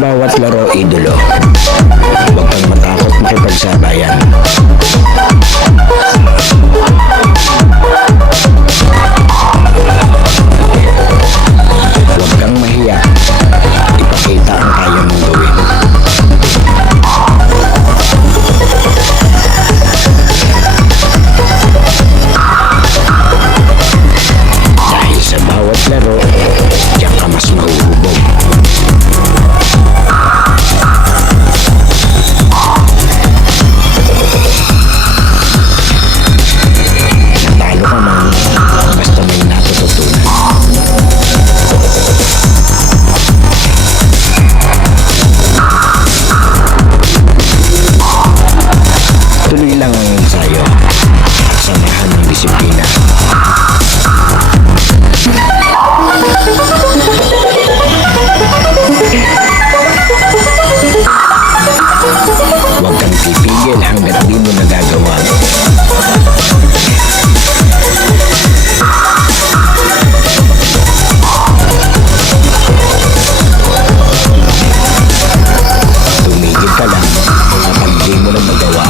bawat laro, idolo. Huwag kang matakot makipagsabayan. Huwag kang mahiya. Ipakita ang kaya mong gawin. Dahil sa bawat laro, diyan ka mas mahuhubog. Natalo ka man, basta may natututunan. Tuloy lang ang ensayo at samahan ng disiplina. Huwag kang pipigil hanggat di mo nagagawa. Tumigil ka lang kapag di mo na magawa.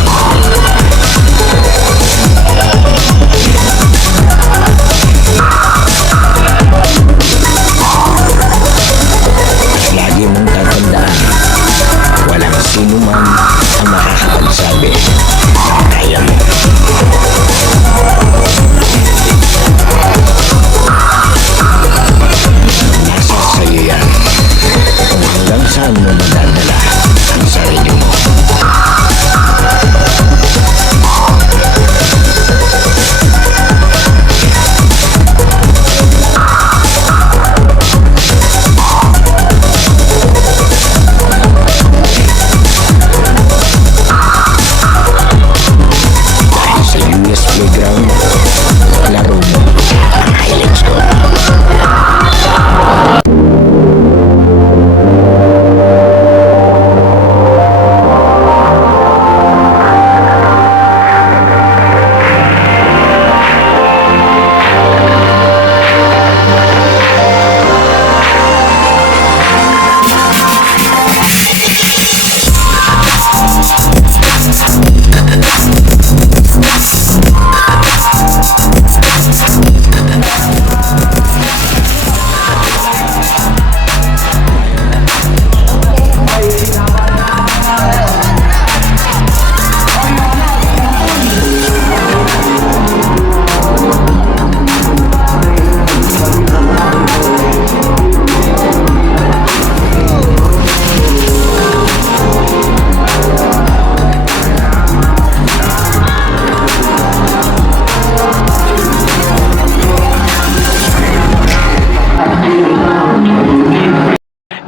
At lagi mong tatandaan, walang sino man ang makakapagsabi na kaya mo. Nasa sa'yo yan kung hanggang saan mo madadala ang sarili mo. Dahil sa US Playground, laro mo ang highlights ko.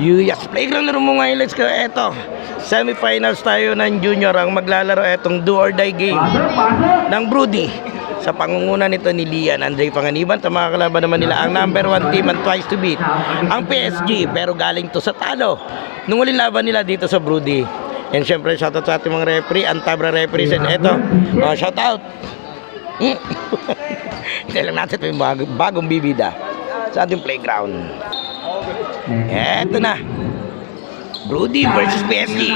US Playground, laro mo ngayon. Let's go. Eto, semifinals tayo ng junior. Ang maglalaro etong do or die game ng Brody. Sa pangunguna nito ni Lian Andre Panganiban. At mga kalaban naman nila ang number 1 team and twice to beat, ang PSG. Pero galing to sa talo nung huling laban nila dito sa Brody. And syempre shoutout sa ating mga referee, ang Tabra referees. And eto, shoutout. Hindi lang natin ito yung bagong bibida sa ating playground. Eto na, Brody versus PSG.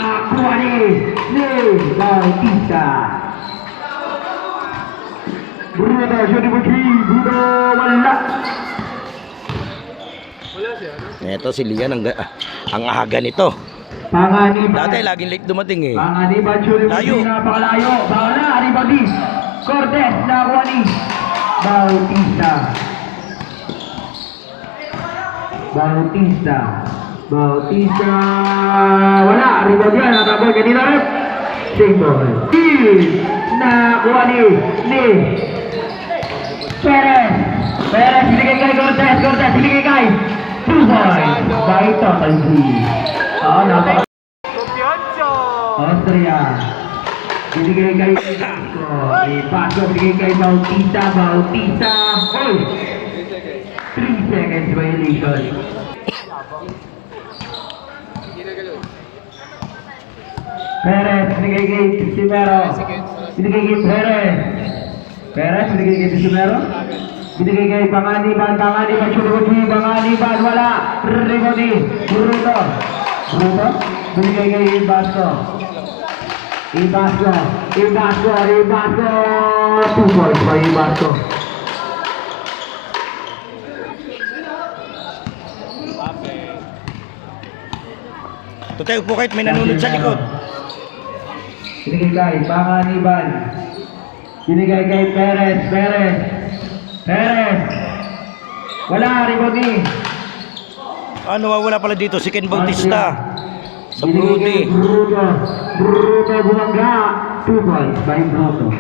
Eto si Lian, ang aga nito. Dati laging late dumating eh. Layo. Napakalayo. Bawala, Aribadis. Cortez, nakuha ni Bautista. Bautista. Wala, Aribadis. Nataboy kanina rin. Single. Nakuha ni Perez. Binigay kay Cortez. Binigay kay Tuboy. By Total G. Austria. Binigay kay Paco. Binigay kay Bautista. Oy! 3 seconds violation. Perez. Binigay kay Tisimero. Binigay kay Perez. Binigay kay Tisimero. Binigay kay Panganiban. Churubudi. Wala. Ribodi. Bruto. Bruno, binigay kay Ibasco. Ibasco. 2 points by Ibasco. Tutay, upo kahit may nanunod sa likod. Binigay kay Panganiban. Binigay kay Perez. Wala, rebound. Ano, wala pala dito si Ken Bautista. Sa Binigay kay Brody. Bruno bumangga. 2 points by Bruno.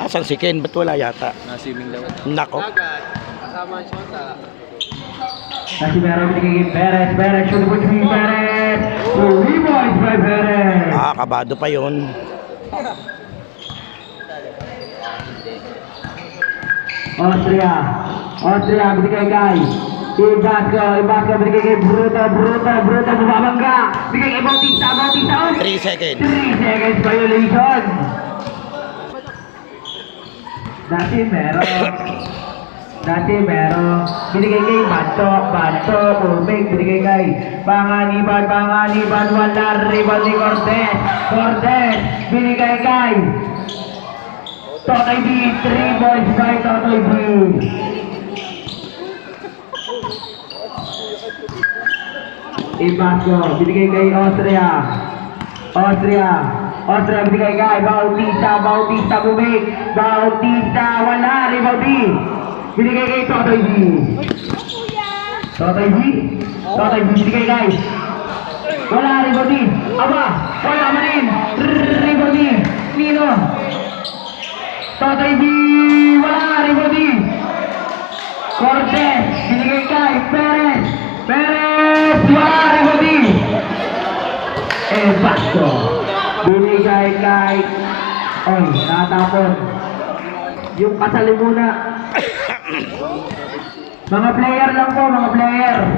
Asan si Ken? Ba't wala yata? Nasimming daw. Nako. Kasama ang shota. Kasi meron binigay kay Perez. Shoot po si Perez. 3 points by Perez. Kabado pa yon. Austria binigay kay Ibasco binigay kay Bruno bumabangga. Binigay kay Bautista. 3 seconds. 3 seconds violation. Dati meron. Binigay kay Bato, Pumig, binigay kay Panganiban, wala, rebound ni Cortez, binigay kay Totoy B, 3 points by Totoy B. Ibasco, binigay kay Austria, binigay kay Bautista, Pumig, wala, rebound B. Binigay kay Totoy B. Binigay kay wala, rebound. Aba, wala man rin. Rebound. Nino. Totoy B. Wala, rebound. Cortez. Binigay kay Perez. Wala, rebound. Basco. Binigay kay natapon. Yung kasali muna. Mga player lang po, mga player.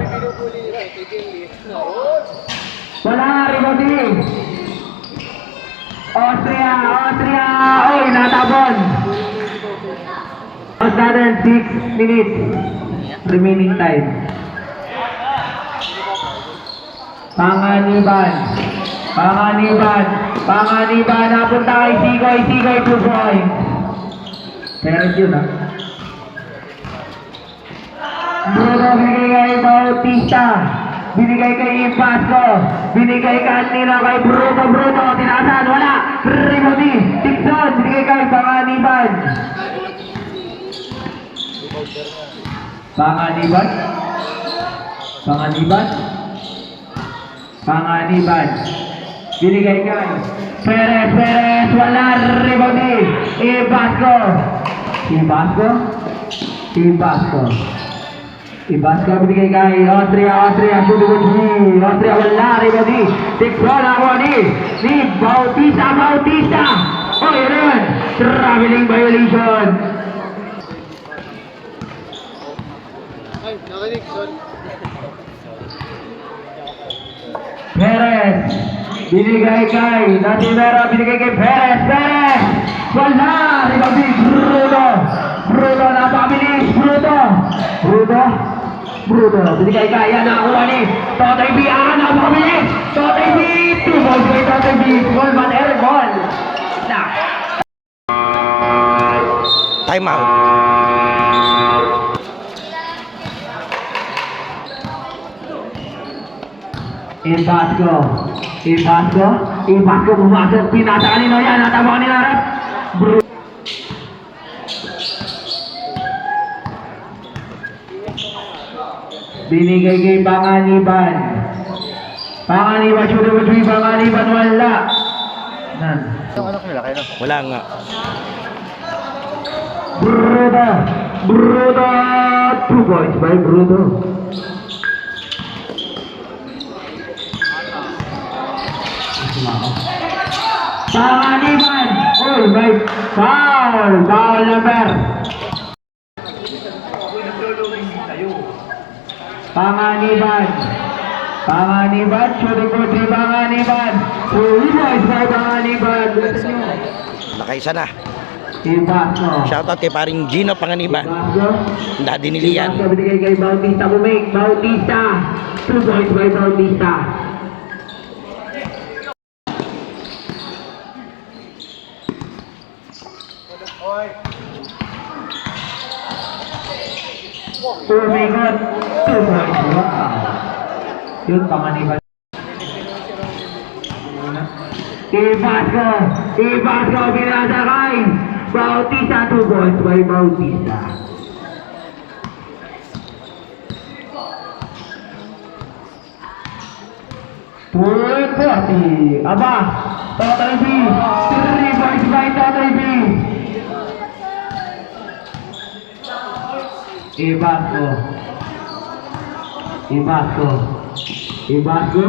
Wala, rebound. Austria. Natapon. Another 6 minutes remaining time. Panganiban. Napunta kay Sigoy, 2 points. Meron yun, ha? Bruno binigay kay Bautista. Binigay kay Ibasco. Binigay kanina kay Bruno. Tinasan, wala. Rebound. Dixon. Binigay kay Panganiban. Binigay kay Perez. Wala. Rebound. Ibasco binigay kay Austria. Shoot with me. Austria wala. Rebound. Dixon ako ni Bautista. Yun naman. Traveling violation. Ay, nakinig, son. Perez. Binigay kay Perez. Wala. Rebound. Bruno napabilis. Bruno. Binigay kay nakuha ni Totoy B. Napabilis. Totoy B. 2 balls kay Totoy B. Goal man, air ball. Time out. Ibasco pumasok. Pinasa kanino yan. Natama kanina rep. Binigay kay Panganiban. Shoot with me. Panganiban wala. Nan. Yung anak nila, kayo na. Wala nga. Bruno. 2 points by Bruno. Panganiban. May foul number. Panganiban, shooting for 3, Panganiban. 2 points by Panganiban. Nakaisa na. Ibasco. Shoutout kay paring Gino Panganiban. Ibasco. Daddy ni Lian. Ibasco binigay kay Bautista. Bumake. Bautista. 2 points by Bautista. Umikot. 2 points. Wow. Yun, Panganiban. Ibasco. Ibasco binasa kay Bautista. 2 points by Bautista. Aba, Totoy B, 3 points by Totoy B. Ibasco. Ibasco. Ibasco.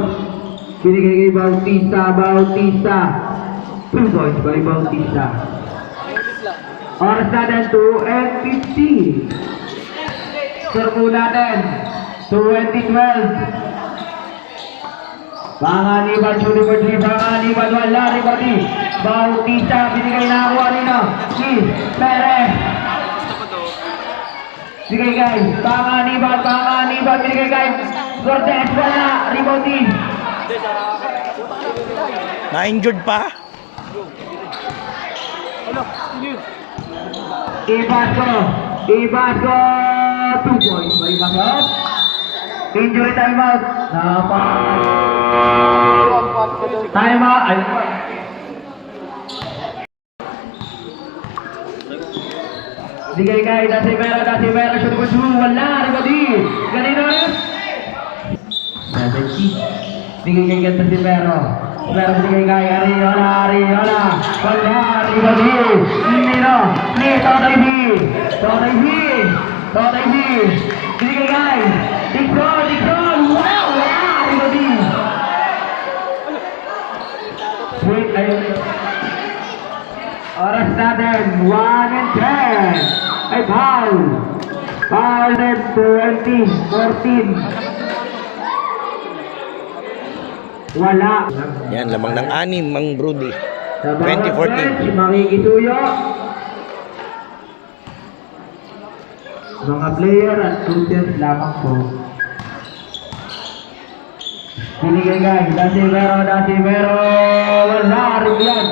Binigay kay Bautista. Bautista. 2 points by Bautista. Oras natin 2:50. Servo natin 2012. Panganiban, University, Panganiban, wala, Ribati. Bautista, binigay na ako kanina. Si Perez. Binigay kay Panganiban, Panganiban, binigay kay Cortez, wala, Ribati. Na-injured pa? Ibasco. Ibasco. 2 points by Ibasco. Injury timeout. Timeout. Ay. Bigay kay Dasimera, shoot ko shoot. Wala, Ribadi. Ganito rin. 70. Bigay kay Dasimera. Pero bigay kay Ariola. Wala, Ribadi. Nino. Ni Totoy B. Totoy B. Bigay kay Dixon. Wow, Ribadi. Sweet, ayun. Oras natin, 1 and 10. Ay, foul. Foul net 20-14. Wala. Yan, lamang ng 6, Mang Brody. Sa bawat 2014. bench, makikisuyo. Mga player at coaches lamang po. Binigay kay Dasimero. Wala, Ribian.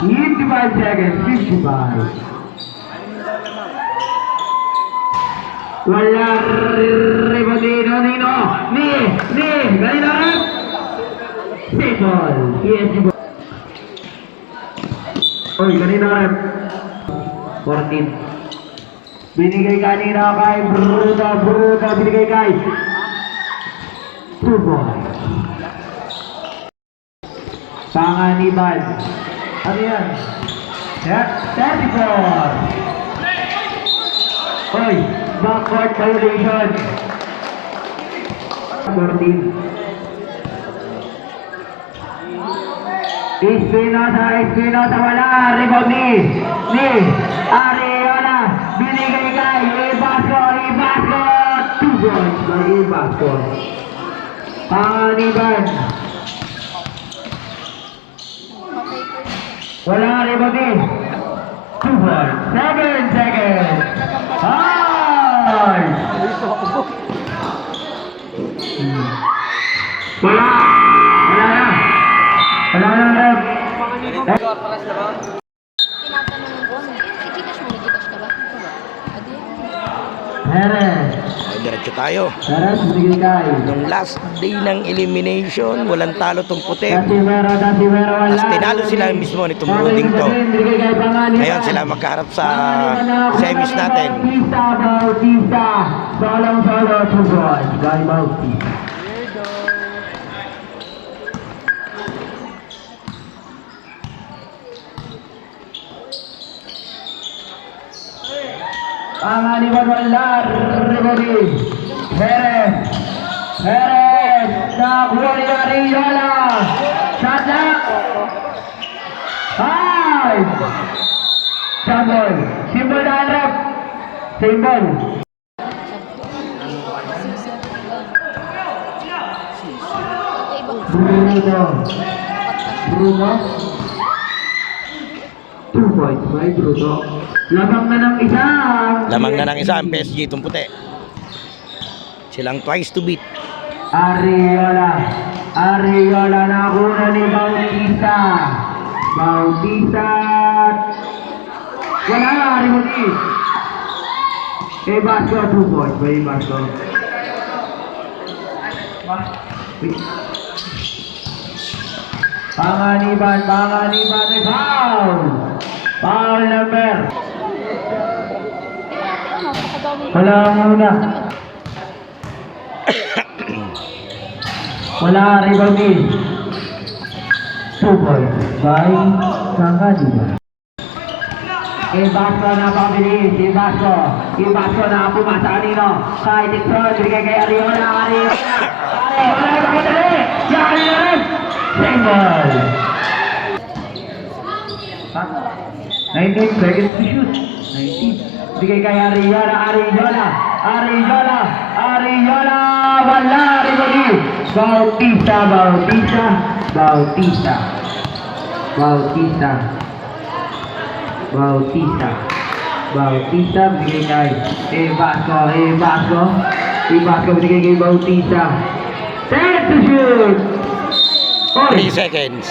$55 seconds, 55. Wala, Ribadino, Nino. Ganito rin. Simple. PSG ball. Oy, ganito rin. 14. Binigay kanina kay Bruno, binigay kay 2 points. Panganiban. Ano yan? 34. Oy, backcourt violation. 14. Espinosa, wala. Rebound ni Ariola. Binigay kay Ibasco. 2 points by Ibasco. Panganiban. Wala, rebound ni 2 points. 7 seconds. Ay! Wala na, ref. Tinatanong ko, i-Gcash mo, nag-Gcash ka ba? Adi? Perez. Ay, diretso tayo. Perez, binigay kay Nung last day ng elimination, walang talo tong puti. Dasimero, wala. Mas tinalo sila mismo nitong brooding to. Ngayon sila magkaharap sa semis natin. Bautista. Solo, 2 points by Bautista. Panganiban, wala. Ribadi. Perez. Nakuha ni Ariola. Shot lock. Five. Symbol. Symbol na harap. Symbol. Bruno. 2 points by Bruno. Lamang na ng isa. Lamang na ng isa ang PSG, itong puti. Silang twice to beat. Ariola nakuna ni Bautista. Wala, Rimoti. Basco, 2 points by Basco. Panganiban ay foul. Foul number. Wala muna. Wala, Rimoti. 2 points by Panganiban. Basco napakabilis. Basco na pumasa kanino. Kay Dixon, binigay kay Ariola. Single. 19 seconds to shoot. 19. Bigay kay Ariola. Wala, Rimoti. Bautista binigay kay Basco binigay kay Bautista. 10 to shoot. 3 seconds.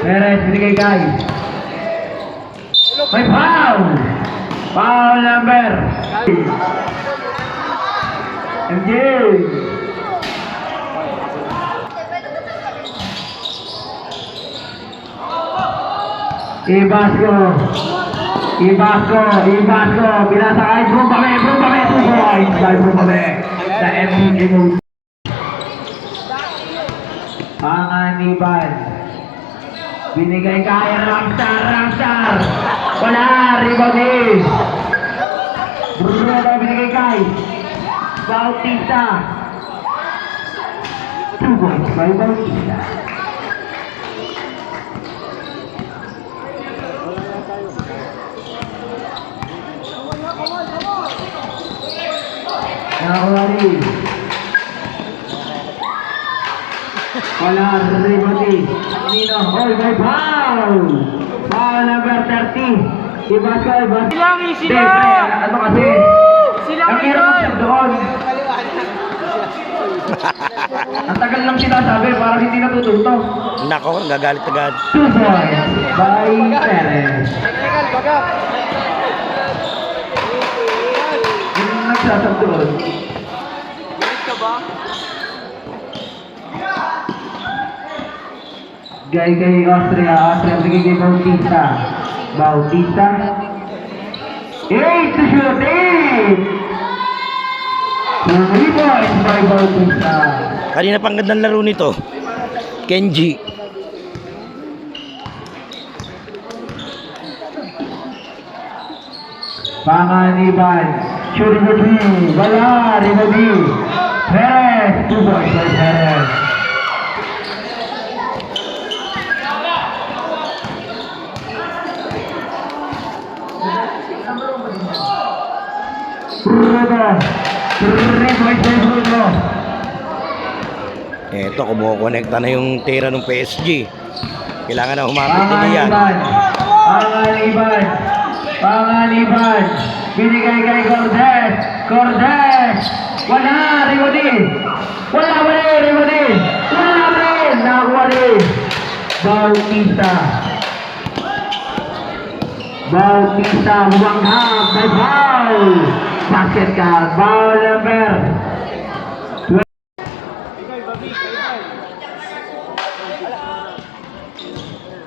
Perez binigay kay. May foul. Foul number. MJ. Ibasco, pinasa kay Brumpame, 2 points by Brumpame. The MVP move. Panganiban. Binigay kay Ramstar. Wala, Rimoti. Bruno binigay kay Bautista. 2 points by Bautista. Nakawari. Wala, Rimoti. Nino, may foul. Foul number 30. Ibasco. Ano kasi? Ang hirap siya doon. Ang tagal lang sinasabi, parang hindi natututo. Nako, gagalit agad. 2 points by Perez. Yung nagsasab doon. Gay Austria bigay kay Bautista. 8 to shoot, 8! 3 points by Bautista. Kanina pang gandang laro nito. Kenji. Panganiban. Rimoti. Wala, Rimoti. Perez. 2 points by Perez. Bruno. 3 points by Bruno. Eto, kumukonekta na yung tira ng PSG. Kailangan na humapit nila yan. Panganiban. Binigay kay Cordes. Wala, Rimoti. Wala rin. Nakuha rin. Bautista, bumanghap. May foul. Basket ka. Foul number.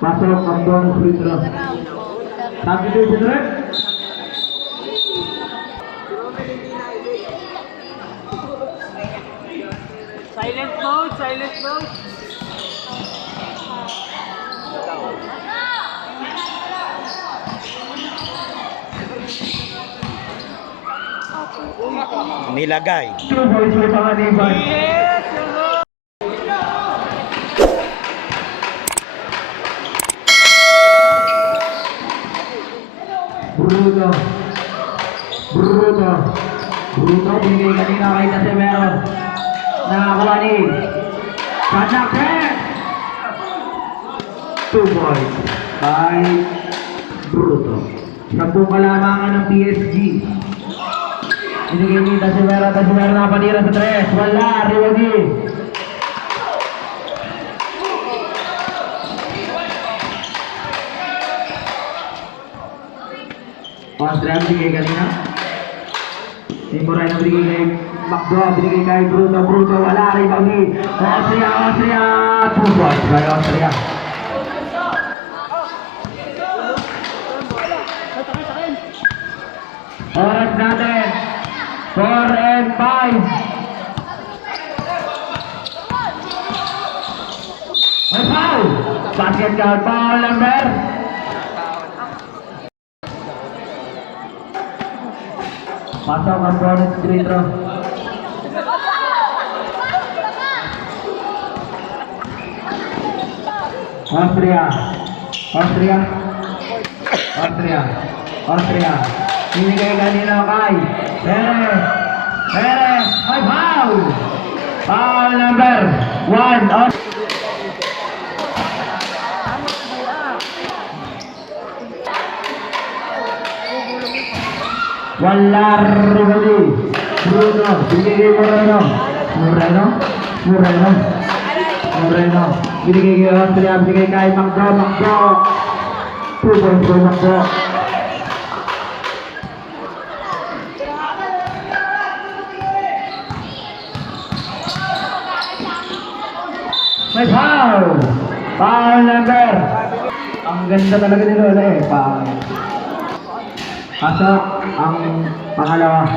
Masuk ang buong free throw. Substitution rep. Silent mode. Nilagay. 2 points by Panganiban. Bruno. Bruto. Bruto, binigay kanina kay Casemiro. Nakakuha ni Sanchez. 2 points by Bruto. 10 kalamangan ng PSG. Binigay ni Casemiro nakapanira sa 3. Wala, Riwagi. Austria, binigay kanina. Moray na binigay kay Macdo, binigay kay Bruto, wala, Riwagi. Austria, 2 points by Austria. Oras natin 4 and 5. May foul. Basket count, foul number. Pasok ang bonus free throw. Austria. Binigay kanina kay Perez. May foul. Foul number 1. Wala, Rivaldi. Bruno, binigay Moreno. Binigay kay Austria, binigay kay Macdo. 2 points for Macdo. May foul! Foul number! Ang ganda talaga ni Lola eh. Pasok ang pangalawa.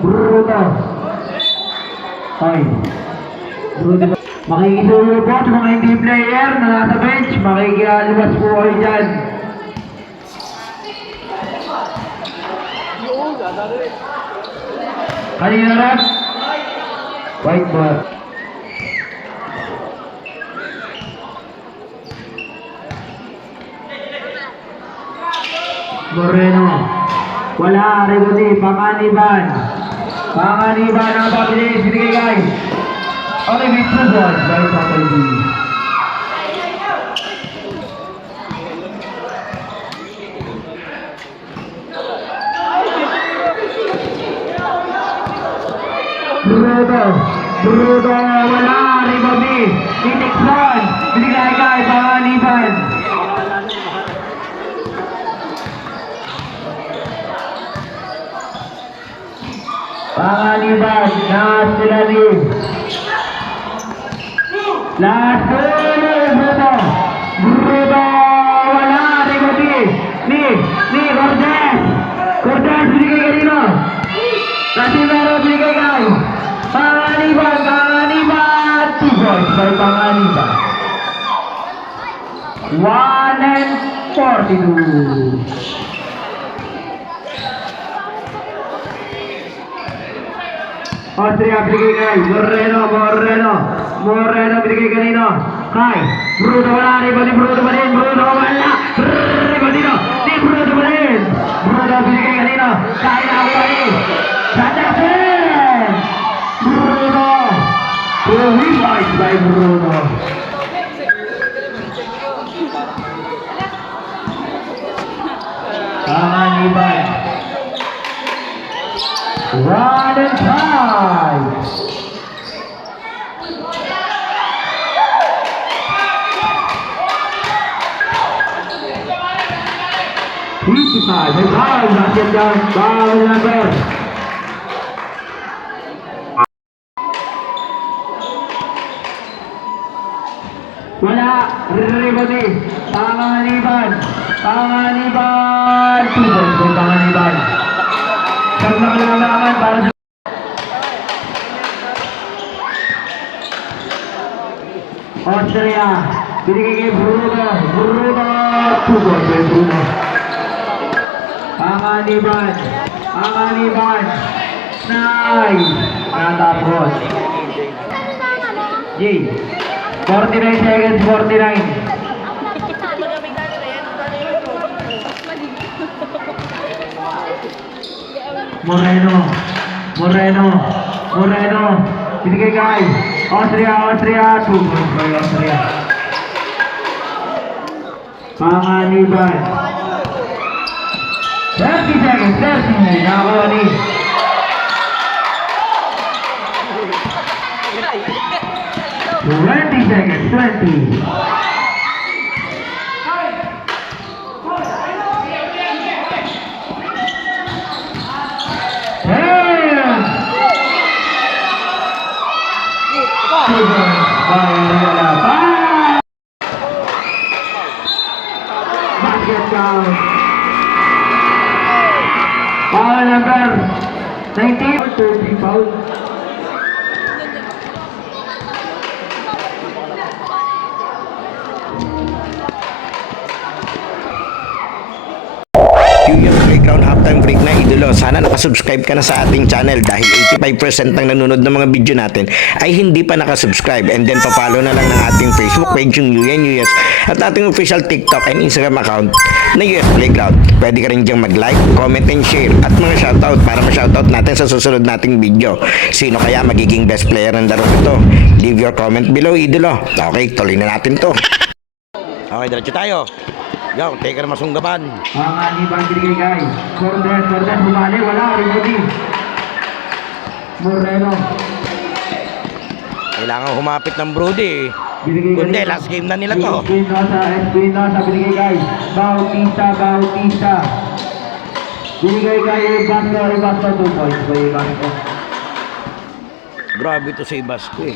Bruto. Hoy. Bruto. Makikisuyo po sa mga hindi player na nasa bench. Makikialuwas po kayo dyan. Kanina rin. White ball. Moreno. Wala, Rivaldi. Panganiban ang pabilis. Binigay kay Olivier Trubon. By Pataldi. Bruto, wala, Rivaldi. Titikson. Binigay kay Panganiban. Panganiban, last Bruto, wala, Rivaldi. Ni Cortez, binigay kanino. Casemiro, binigay kay Panganiban, 2 points by Panganiban. 1 and 42. Austria, binigay kay Moreno, binigay kanino. Kay Bruto, wala, Rivaldi. Bruto wala, Rivaldi no. Di Bruto pa rin. Bruto, binigay kanino. Kay Nahuali. Sanchez. Bruto. 2 points by Bruto. Panganiban. 1 and 5. May foul, basket count, foul number. Wala, Rivaldi. Panganiban. 2 points by Panganiban. Sarap na kalalaman para sa Austria. Binigay kay Bruno. 2 points by Bruno. Panganiban. Nice. Natapos. Jay. 49 seconds, 49. Moreno. Binigay kay Austria. 2 points by Austria. Panganiban. 30 seconds, 30. Nakakuha ni. 20 seconds, 20. Foul number 19. Foul. Yung Playground halftime break na idolo, sana nakasubscribe ka na sa ating channel dahil 85% ng nanonood ng mga video natin ay hindi pa nakasubscribe, and then papalo na lang ng ating Facebook page yung UNUS at ating official TikTok and Instagram account na US Playground. Pwede ka rin diyang mag-like, comment and share at mga shoutout para ma-shoutout natin sa susunod nating video. Sino kaya magiging best player ng laro ito? Leave your comment below, idolo. Okay, tuloy na natin to. Okay, diretso tayo. Yo, take na masunggaban. Panganiban binigay kay Cordes, bumali, wala, Rimodi. Moreno. Kailangan humapit ng Brody. Binigay kay Kundi, last game na nila to. Espinosa, binigay kay Bautista. Binigay kay Ibasco, 2 points by Ibasco. Grabe to sa Ibasco eh.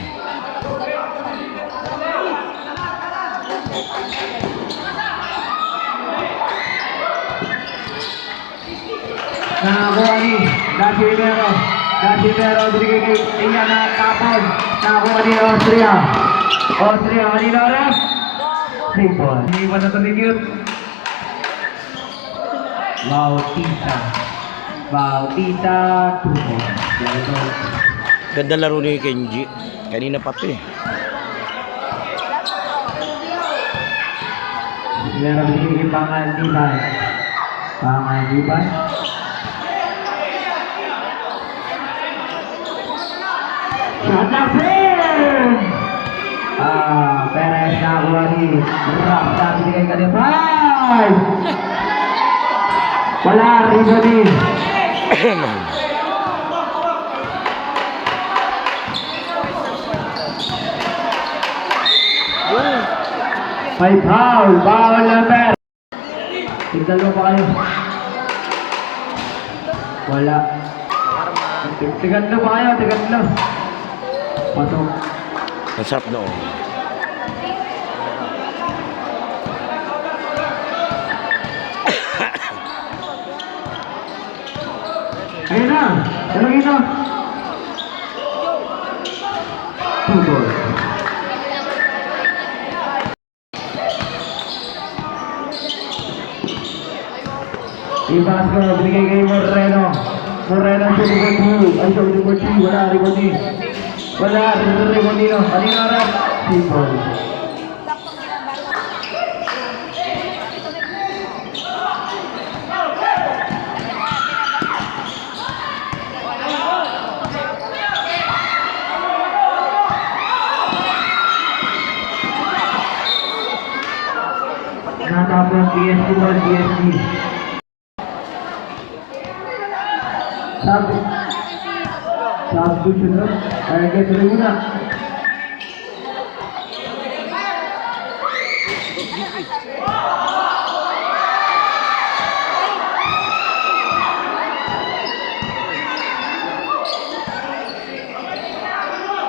Nakakuha ni Casimiro, binigay kay Ian na tapon. Nakakuha ni Austria, kanina oras. 3 points. Iniwan na ito ni Cute. Bautista, 2 points. Ganda laro ni Kenji. Kanina pa to eh. Meron binigay Panganiban. Shot na frame! Perez nakakuha ni Rap. Binigay ka ni 5! Wala, Rimodi. May foul number. Tignan mo pa kayo. Wala. Tigan na ba kayo? Tigan na. Pasok. Ang sarap no. Ayun na. Talagin na. 2 balls. Ibasco, binigay kay Moreno, sa number 2. Ay, sa number 3. Wala, Rimodi. Kanina oras. 3 balls. Natapos PSG ball, PSG. Substitution na. Kaya kayo tuloy muna.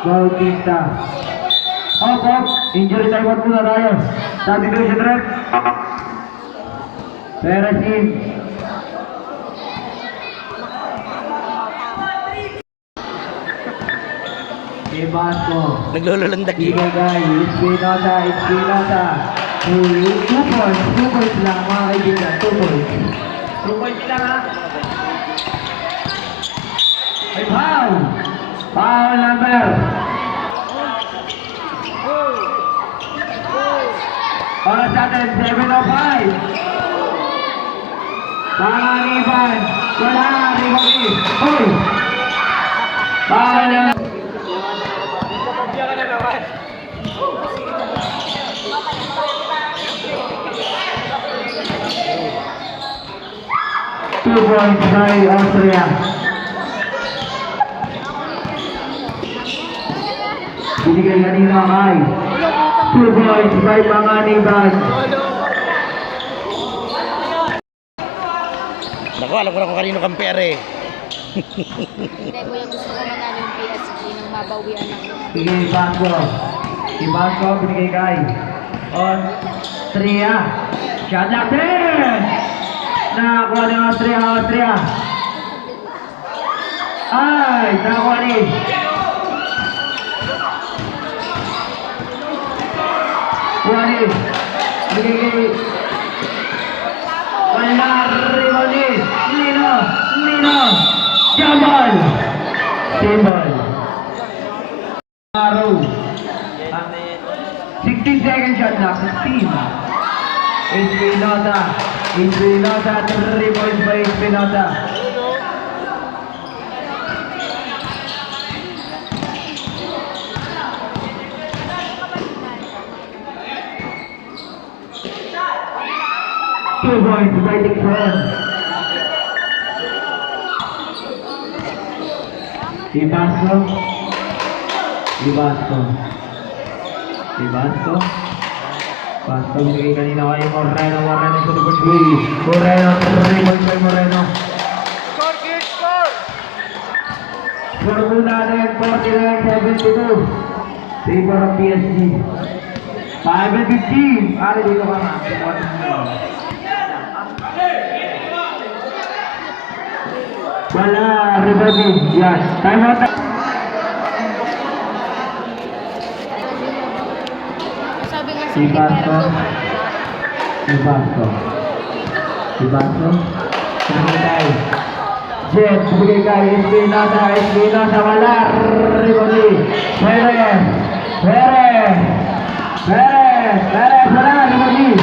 Bautista. Hop. Injury time out muna tayo. Substitution rep. Perez in. Ibasco. Naglululandag eh. Bigay kay Espinosa. 2 points lang mga kaibigan. 2 points. 2 points lang ha. May foul. Foul number Oras natin, 7:05. Panganiban. Wala, Rigobi. Hoy! Bawal. Pabiya ka na naman. 2 points by Austria. Binigay kanina kay 2 points by Panganiban. Naku, alam ko na kung kanino compare eh. Hindi, kuya, gusto ko manalo yung PSG nang mabawian ako. Sige, Basco. Si Basco, binigay kay Austria. Shot natin! Nakakuha ni Austria. Ay, nakakuha ni. Juanis. Binigay kay. Wala, Rigonis. Nino. Jamal. Table. Arrow. 16 seconds shot na. 16. Espinosa. 3 points by Espinosa. Two points by Dixon. Ibasco. Basco binigay kanina kay Moreno sa likod. Moreno, 3 points by Moreno. Score, kid, score! Score muna natin, 49-72. Favor of PSG. 5-15. Ari, dito ka nga. Wala, Rigobi. Yan. Time out. Sabi nga sa Si akin, Basco. pero Si Basco. Binigay. Jet, binigay kay Espinosa, wala. Rigobi. Perez, wala. Rigobi.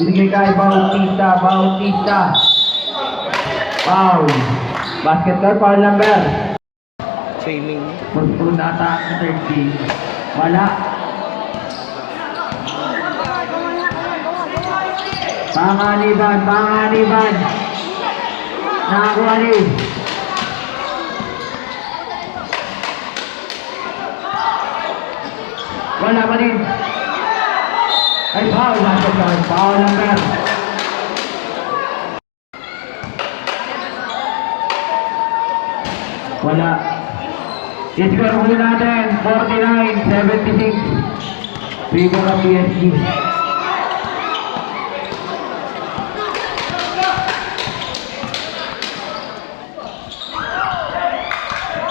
Binigay kay Bautista. Foul. Basketball foul number. Swimming. Punto na ata ang 13. Wala. Panganiban. Nakakuha ni. Wala pa rin. Ay, foul. Basketball foul number. Wala. I-score muna natin, 49-76. Favor of PSG.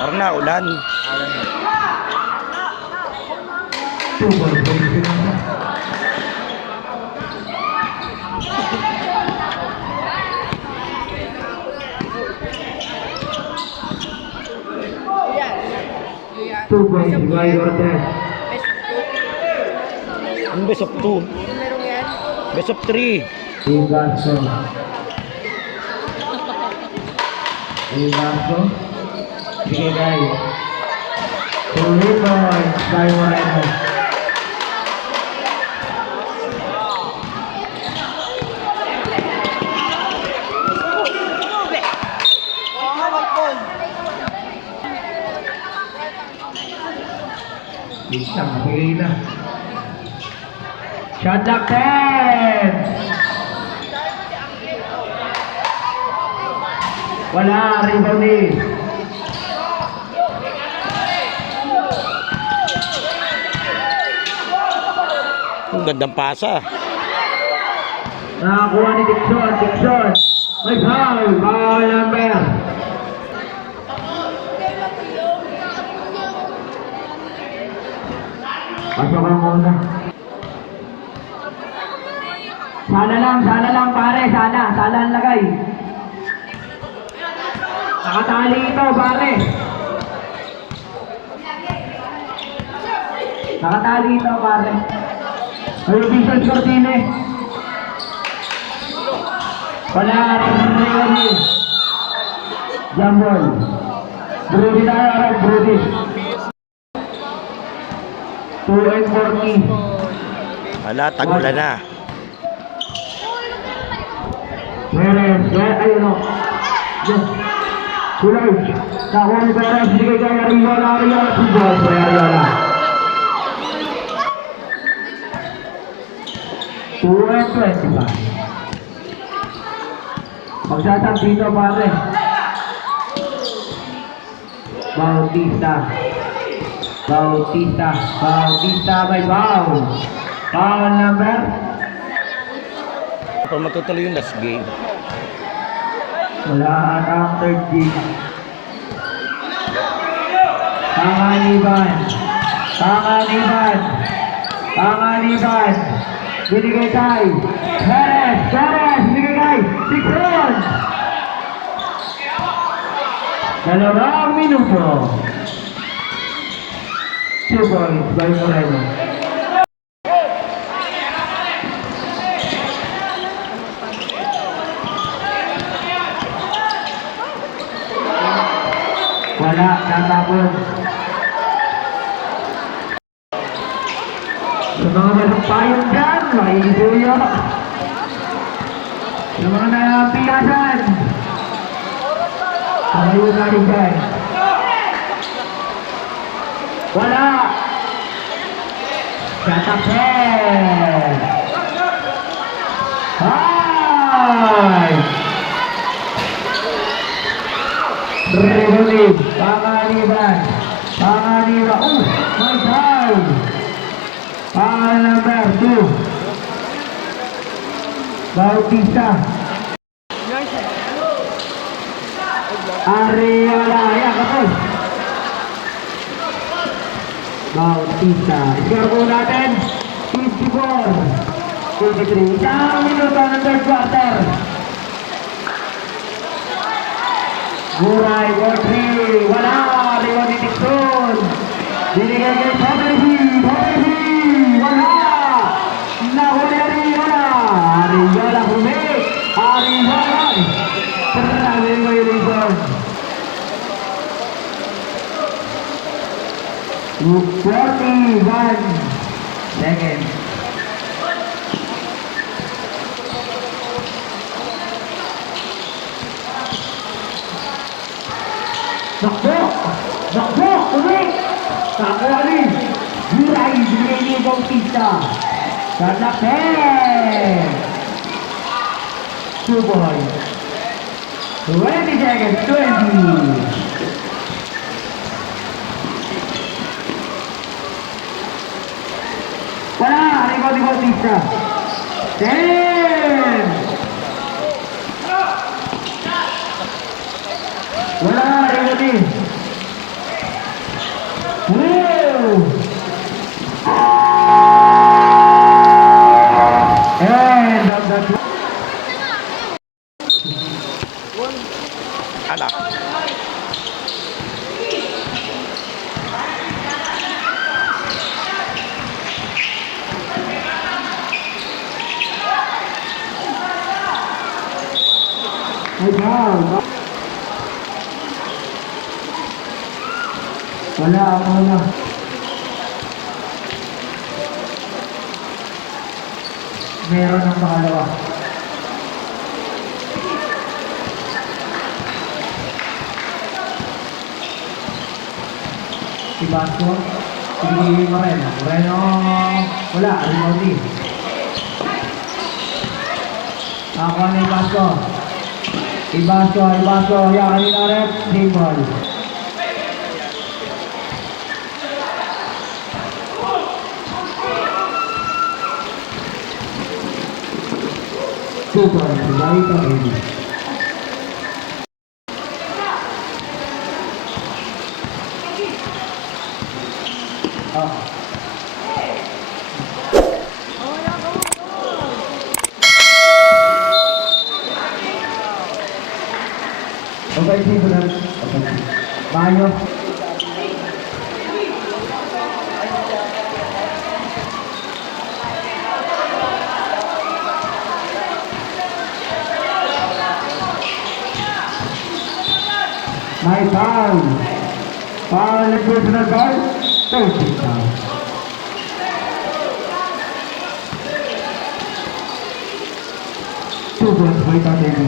Parang naulan. 2 points by Espinosa. Two points by Cortez. Ang best of 2. Best of 3. Igasco. Bigay. 2 points by Moreno. Isang bigay na. Shot clock 10. Wala, rebound ni. Ang gandang pasa. Nakakuha ni Dixon. May foul number. Pasok ang muna. Sana lang pare, sana ang lagay. Nakatali ito, pare. Nakatali ito, pare. Ay, Vincent Cortines. Wala, Rioni. Jambol. Brody tayo, Arab, Brody. 2 and 40. Wala, tagula na. Perez, ayun o. Yes. Kulay. Nakuha ni Perez, bigay kay Ariola, football kay Ariola. 2 and 25. Magsasab dito, pare. Bautista by Bau. Foul number. Pa matutuloy yung last game. Wala ang third game. Panganiban. Binigay kay Perez. Binigay kay Dixon. 2 minuto. 2 points by Moreno. Wala, natapon. Sa mga walang payong dyan, makikisuyo. Sa mga napiyasan, kayo na rin dyan. Wala. Katapin. Hi! Rehonin, Panganiban. Oh, my God! Pangal number 2. Bautista. Ariola, ayan, kapos. Bautista. Score po natin, 54-53. Isang minuto ng third quarter. Guray, Godfrey, wala, Riwan ni Dixon. Binigay kay Poverty, wala. Nahuli Ariola. Ariola humik. Ariola. Travel mo yung reason. 41 seconds. Nakbo, ulit! Kakuali! Guray, binigay ni Bautista. Kalapin! 2 points. 20 seconds, 20. Wala, rebound ni Bautista. 10! Wala, rebound ni. End of the Anak. ay foul. Wala ako na. Meron ang pangalawa. Si Basco, si Moreno, wala, Rimodi. Ako ni Basco. Ibasco, yan kanina rin, simple. Super, lagi ka ready. Okay, offensive na. Mayo. May foul. Foul ng personal foul. 30 foul. Two points by Tadeo.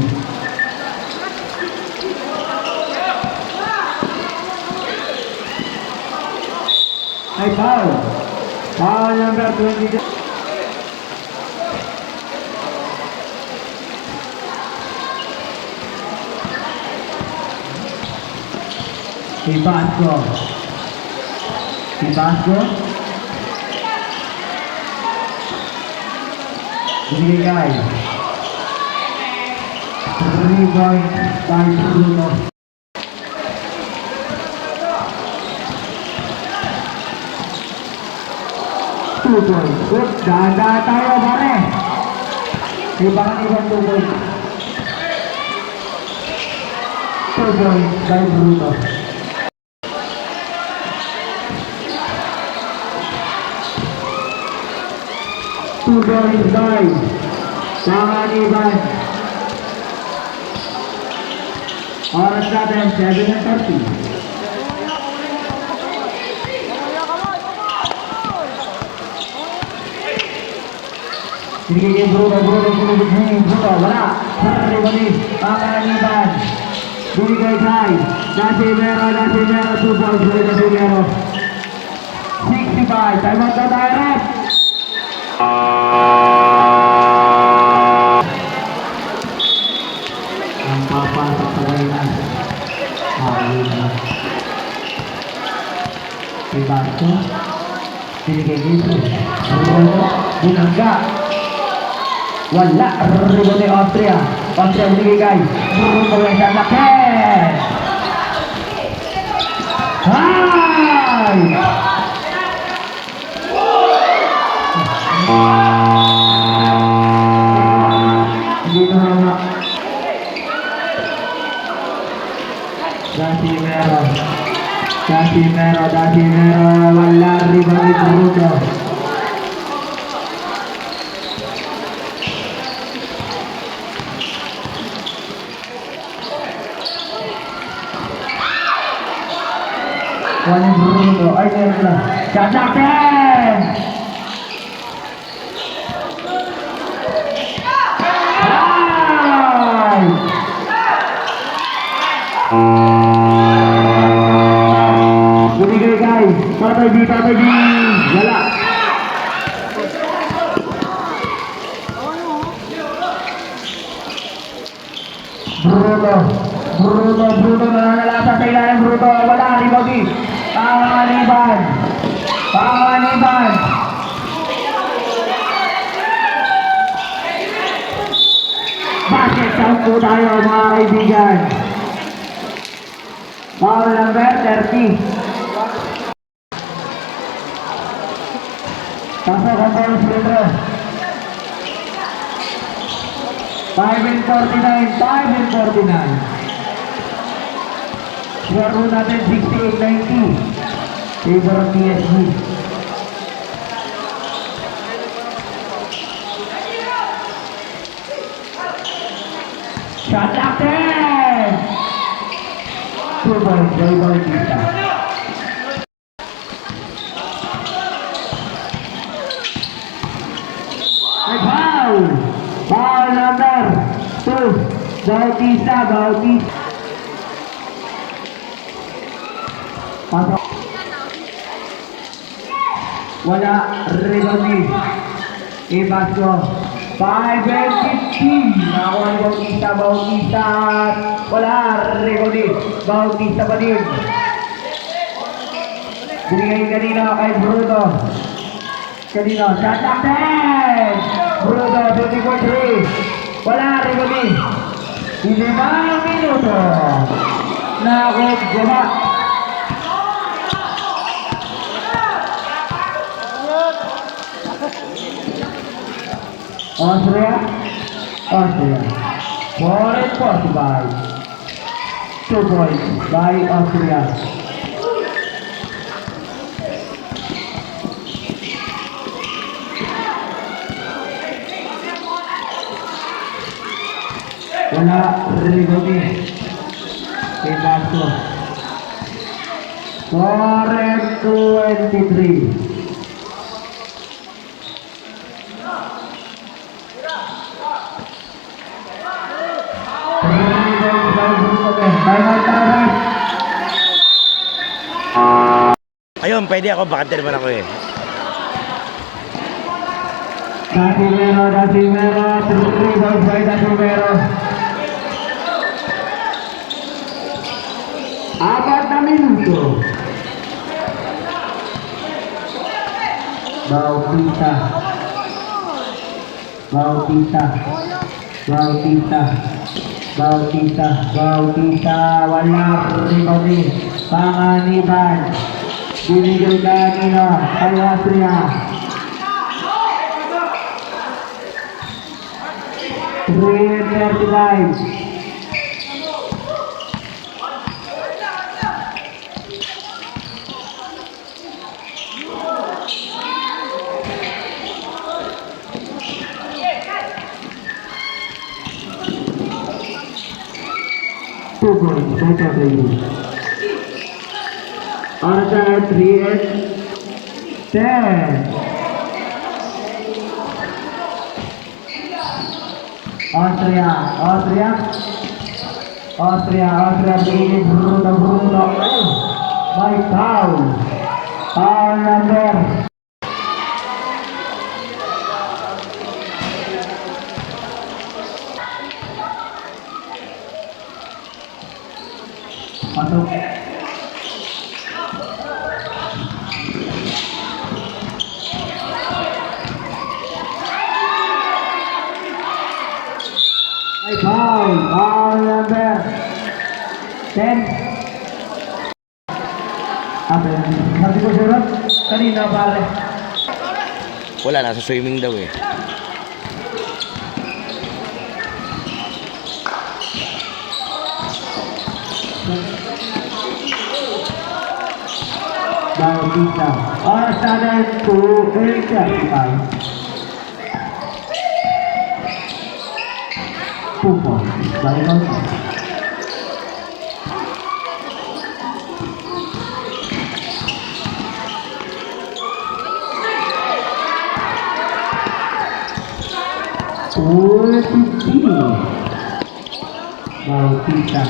May foul. Foul number 20. Ibasco. Binigay. 3 points by Bruno. Two points. Good. Dada tayo pare. Ibang 2 points. 2 points by Bruno. Two points by Panganiban. Oras natin 7:30. Binigay kay Bruno, wala. Saribali, Panganiban. Binigay kay Nasimero, 2 points by Nasimero. 65, time out na tayo, ref. Ang papasok sa gainan. Ayun na. Ibasco. Binigay dito. Binangga. Wala. Rebound ni Austria. Austria binigay kay Bruno Weshan Laken. Hay! Hindi na naman. Casimero, wala rebound ni Bruno. Wala Bruno, ay meron sila. Shot natin! Ay! Binigay kay Tatay B. Wala. Bruno nananalasa sa ilalim. Bruno, wala. Rebound. Panganiban. Basket count po tayo mga kaibigan. Foul number 30. Pasok ang bonus leader. 5:49. Score natin 68-90. Favor of PSG. Shot natin! 2 points, Joy Bautista. May foul! Foul number 2. Bautista. Pasok. Wala. Rebound ni Ibasco. 5:50. Nakuha ni Bautista. Wala. Rebound ni Bautista pa din. Binigay kanina kay Bruno. Shot natin! Bruno, 24-3. Wala. Rebound ni 5 minuto. Nakugaba. Austria. 4:45. 2 points by Austria. Wala, Rigoni. Kay Vasco. 4-23. Ayun, pwede ako, bakante naman ako eh. Dasimero, 3 points by Dasimero. 4 na minuto. Bautista. Bautista. Bautista. Bautista. Bautista. Wala. Rigoni. Panganiban. Binigay kanino. Kay Austria. 3:35. Two points, better for you. Arthur 3-10. Austria, begini Bruno. My foul number. Masuk. Foul number 10. Apa yan? Sabi ko surat? Kanina pare. Wala, nasa swimming daw eh. Bautista. Oras natin 2:35. 2 points. Balik lang. Bautista.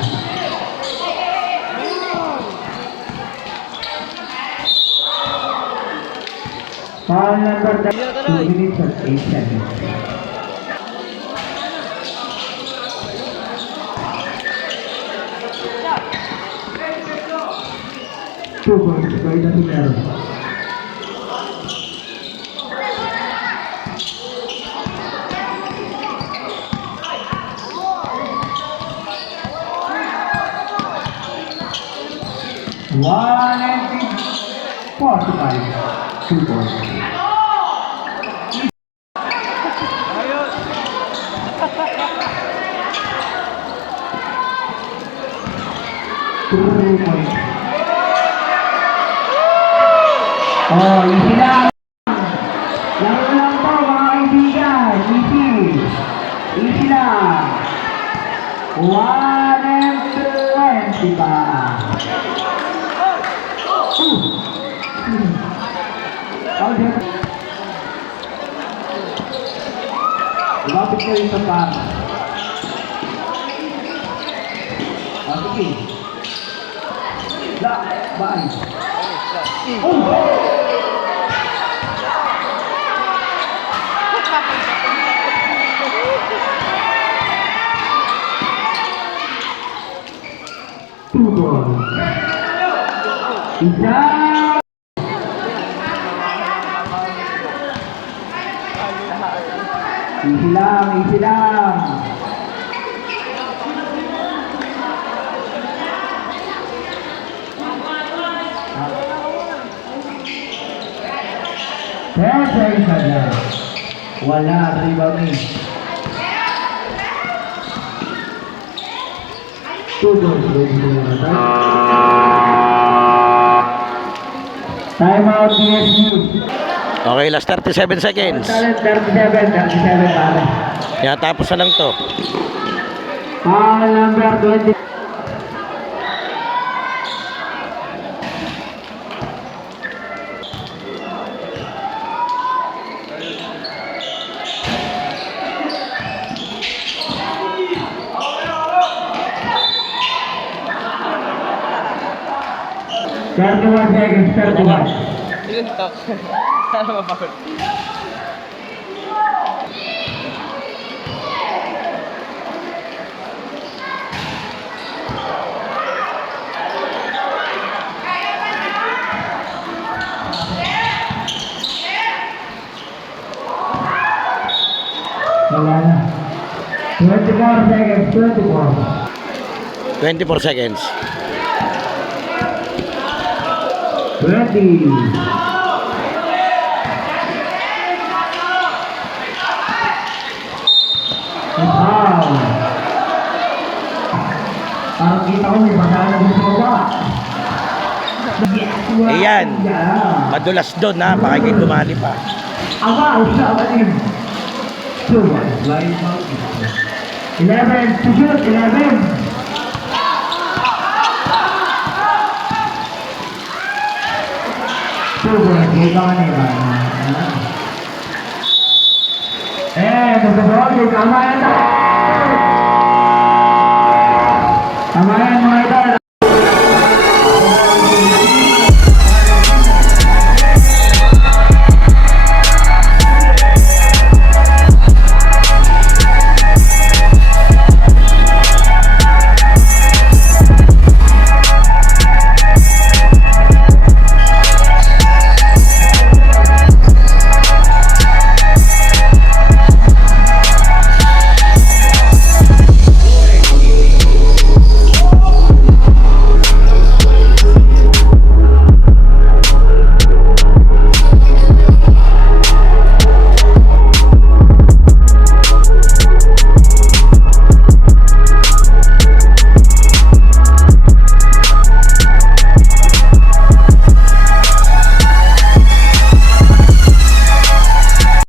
Foul number 2 minutes and 8 seconds. Two points by the Pinero. One and 45. 2 points. Three points. Oh, easy lang. Laro lang po mga kaibigan. Easy lang. 1:20 pa. Lumapit kayo sa par. Sige. Bye. Two balls. Isa. Easy lang. 10 seconds na. Wala, rebound ni. 2 balls, ready for the attack. Time out, TSU. Okay, last 37 seconds. Talent 37 pare. Kaya tapos na lang to. Foul number 20. Seconds, 31. Ilan to? Sana mapakot. Wala na. 24 seconds, 24. 24 seconds. 20. Wow. Parang kita ko may basahan na gusto ko ba? Ayan. Madulas doon ha, baka kayo dumali pa. Aba, usawa din. 2 1, line out. 11 to shoot, 11. Eh, magkabawal yung tama yan.